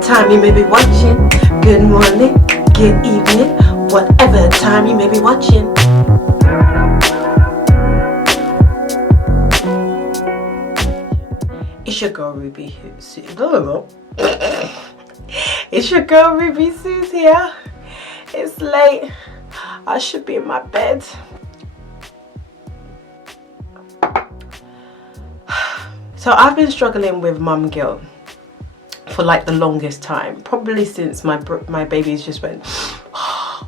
time you may be watching. Good morning, good evening, whatever time you may be watching. It's your girl Ruby Suze. It's your girl Ruby Suze here. It's late. I should be in my bed. So I've been struggling with mum guilt for like the longest time, probably since my babies just went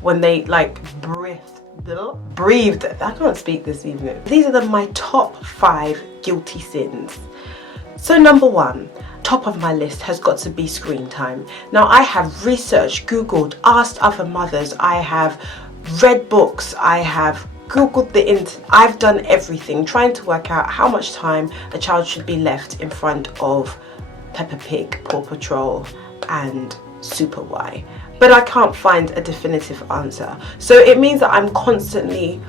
when they like breathed. I can't speak this evening. These are my top 5 guilty sins. So number 1, top of my list has got to be screen time. Now I have researched, googled, asked other mothers, I have read books, I have googled the internet, I've done everything trying to work out how much time a child should be left in front of Peppa Pig, Paw Patrol and Super Y, but I can't find a definitive answer. So it means that I'm constantly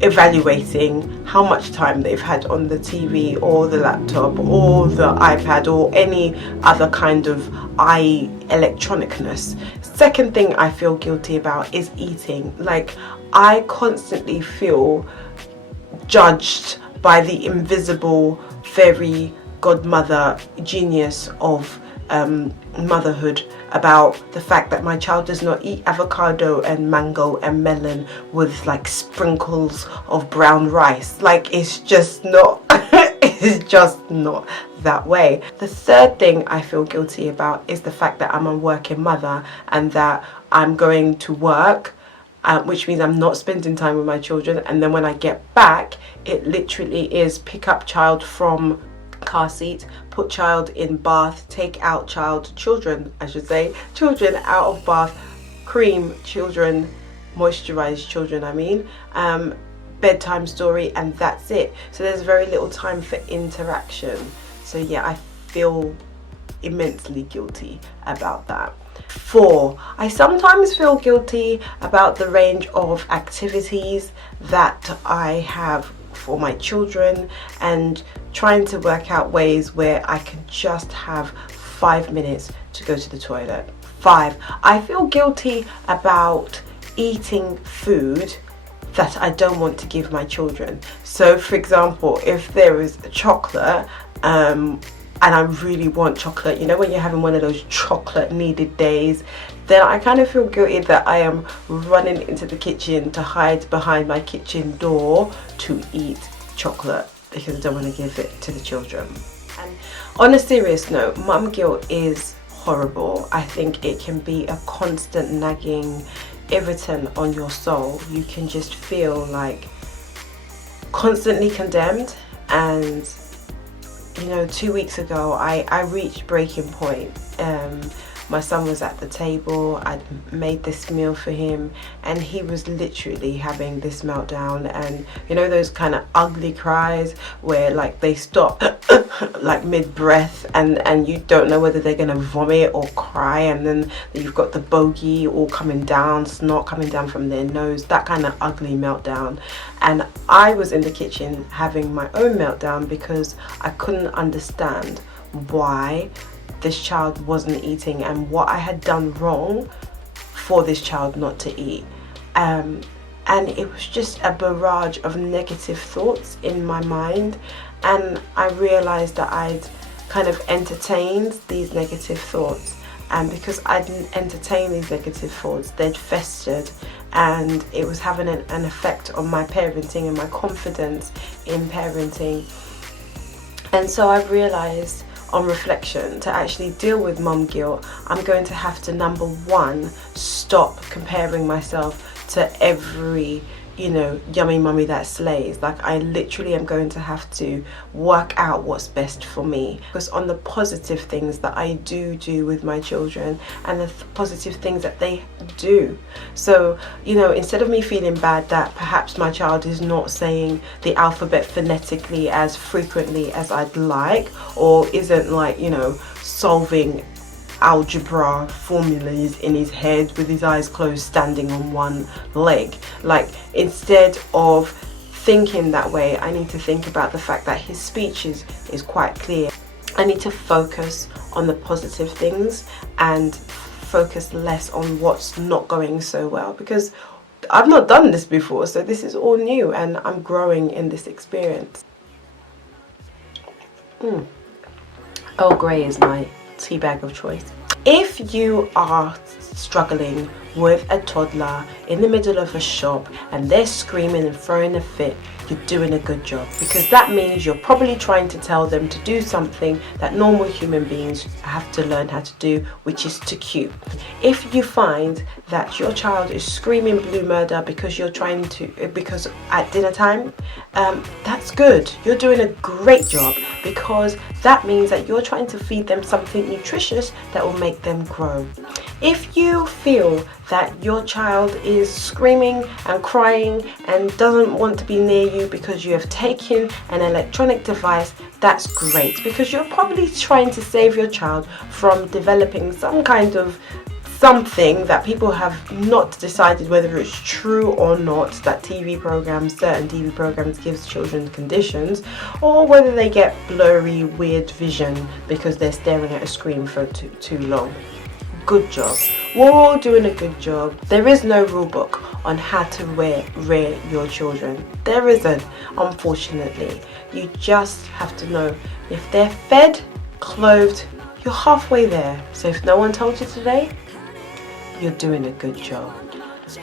evaluating how much time they've had on the TV or the laptop or the iPad or any other kind of electronicness. Second thing I feel guilty about is eating. Like, I constantly feel judged by the invisible fairy godmother genius of motherhood about the fact that my child does not eat avocado and mango and melon with like sprinkles of brown rice. Like, it's just not it's just not that way. The third thing I feel guilty about is the fact that I'm a working mother and that I'm going to work, which means I'm not spending time with my children, and then when I get back it literally is pick up child from car seat, put child in bath, take out children out of bath, cream children, moisturize children, bedtime story, and that's it. So there's very little time for interaction. So yeah, I feel immensely guilty about that. 4, I sometimes feel guilty about the range of activities that I have for my children and trying to work out ways where I can just have 5 minutes to go to the toilet. 5, I feel guilty about eating food that I don't want to give my children. So for example, if there is a chocolate and I really want chocolate, you know, when you're having one of those chocolate needed days, then I kind of feel guilty that I am running into the kitchen to hide behind my kitchen door to eat chocolate because I don't want to give it to the children. And on a serious note, mum guilt is horrible. I think it can be a constant nagging irritant on your soul. You can just feel like constantly condemned. And you know, 2 weeks ago I reached breaking point. My son was at the table, I'd made this meal for him and he was literally having this meltdown, and you know those kind of ugly cries where like they stop like mid-breath and you don't know whether they're gonna vomit or cry, and then you've got the bogey all coming down, snot coming down from their nose, that kind of ugly meltdown. And I was in the kitchen having my own meltdown because I couldn't understand why this child wasn't eating and what I had done wrong for this child not to eat. And it was just a barrage of negative thoughts in my mind, and I realized that I'd kind of entertained these negative thoughts, and because I didn't entertain these negative thoughts, they'd festered and it was having an effect on my parenting and my confidence in parenting. And so I've realized on reflection, to actually deal with mum guilt, I'm going to have to, number 1, stop comparing myself to every, you know, yummy mummy that slays. Like, I literally am going to have to work out what's best for me, because on the positive things that I do with my children and the positive things that they do. So, you know, instead of me feeling bad that perhaps my child is not saying the alphabet phonetically as frequently as I'd like, or isn't like, you know, solving algebra formulas in his head with his eyes closed standing on one leg, like, instead of thinking that way, I need to think about the fact that his speech is quite clear. I need to focus on the positive things and focus less on what's not going so well, because I've not done this before, so this is all new and I'm growing in this experience. Earl Grey is my tea bag of choice. If you are struggling with a toddler in the middle of a shop and they're screaming and throwing a fit, you're doing a good job, because that means you're probably trying to tell them to do something that normal human beings have to learn how to do, which is to cue. If you find that your child is screaming blue murder because because at dinner time, that's good. You're doing a great job, because that means that you're trying to feed them something nutritious that will make them grow. If you feel that your child is screaming and crying and doesn't want to be near you because you have taken an electronic device, that's great, because you're probably trying to save your child from developing some kind of something that people have not decided whether it's true or not, that certain TV programs gives children conditions, or whether they get blurry, weird vision because they're staring at a screen for too long. Good job. We're all doing a good job. There is no rule book on how to rear your children. There isn't, unfortunately. You just have to know if they're fed, clothed, you're halfway there. So if no one told you today, you're doing a good job.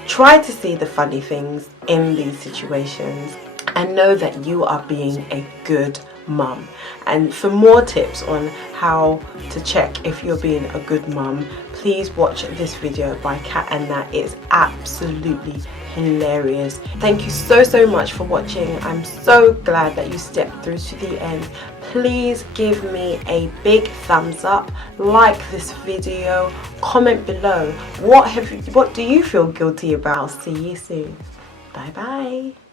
Try to see the funny things in these situations and know that you are being a good mum. And for more tips on how to check if you're being a good mum, please watch this video by Cat Nat. It's absolutely hilarious. Thank you so much for watching. I'm so glad that you stepped through to the end. Please give me a big thumbs up, like this video, comment below what do you feel guilty about. See you soon. Bye bye.